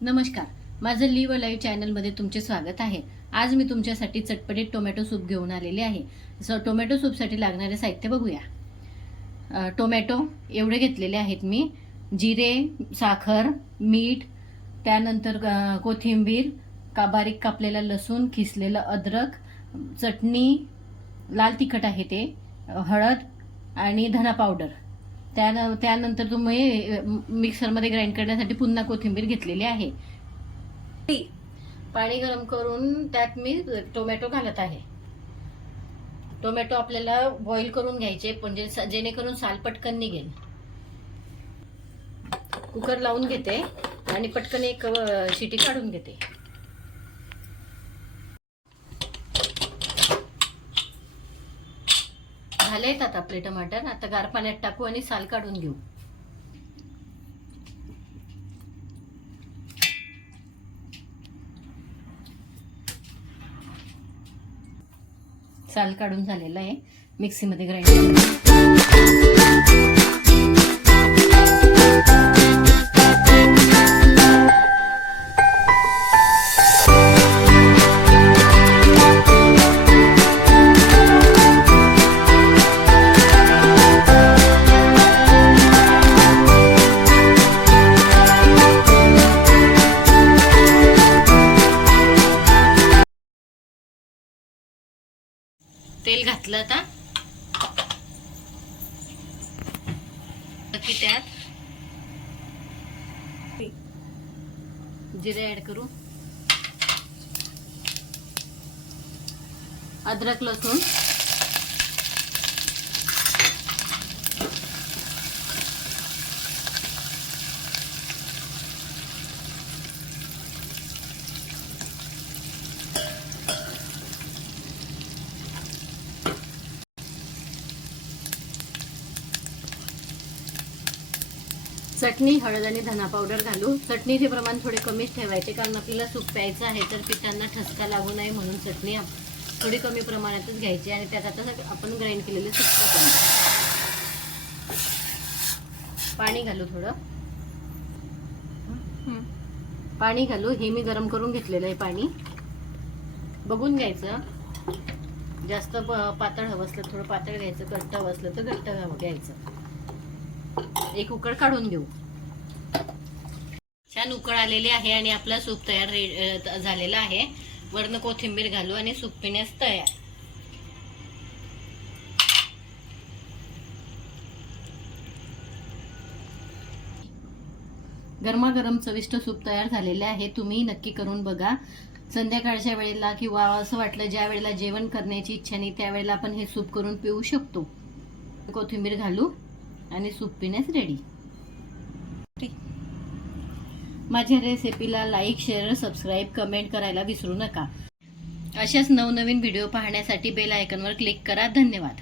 नमस्कार. माझं leave live चॅनलमध्ये तुमचे स्वागत आहे. आज मी तुमच्यासाठी चटपटीत टोमॅटो सूप घेऊन आलेले आहे. स टोमॅटो सूपसाठी लागणारे साहित्य बघूया. टोमॅटो एवढे घेतलेले आहेत मी. जिरे साखर मीठ त्यानंतर कोथिंबीर का बारीक कापलेला लसूण खिसलेलं अद्रक चटणी लाल तिखट आहे ते हळद आणि धना पावडर. त्यान त्यानंतर तुम्ही मिक्सरमध्ये ग्राइंड करण्यासाठी पुन्हा कोथिंबीर घेतलेली आहे. पाणी गरम करून त्यात मी टोमॅटो घालत आहे. टोमॅटो आपल्याला बॉईल करून घ्यायचे म्हणजे जेणेकरून साल पटकन निघेल. कुकर लावून घेते आणि पटकन एक शिटी काढून घेते. झाले आहेत आपले टमाटर. आता गार पाण्यात टाकू आणि साल काढून घेऊ. साल काढून झालेला आहे. मिक्सीमध्ये ग्राइंड तेल घातलं आता. की त्यात जिरे ऍड करू. अद्रक लसूण. चटणी हळद आणि धना पावडर घालू. चटणीचे प्रमाण थोडे कमीच ठेवायचे कारण आपल्याला सूप प्यायचं आहे तर पिठांना ठसका लागू नये म्हणून चटणी थोडी कमी प्रमाणातच घ्यायची आणि त्यात आता आपण ग्राइंड केलेले सुक्का टाकायचं पाणी घालू थोडं. पाणी घालू. हे मी गरम करून घेतलेलं आहे पाणी. बघून घ्यायचं. जास्त प- पातळ हवं असलं थोडं पातळ घ्यायचं घट्ट हवं असलं तर घट्ट घ्यायचं. एक उकळ काढून घेऊ. छान उकळ आलेली आहे आणि आपला सूप तयार रे- झालेला आहे. वरनं कोथिंबीर घालू आणि सूप पिण्यास तयार. गरमागरम चविष्ट सूप तयार झालेले आहे. तुम्ही नक्की करून बघा. संध्याकाळच्या वेळेला किंवा असं वाटलं ज्या वेळेला जेवण करण्याची इच्छा नाही त्यावेळेला आपण हे सूप करून पिऊ शकतो. कोथिंबीर घालू. आणि सूप पिण्यास रेडी माझ्या रेसिपीला लाईक शेअर सबस्क्राईब कमेंट करायला विसरू नका. अशाच नवनवीन व्हिडिओ पाहण्यासाठी बेल आयकॉनवर क्लिक करा. धन्यवाद.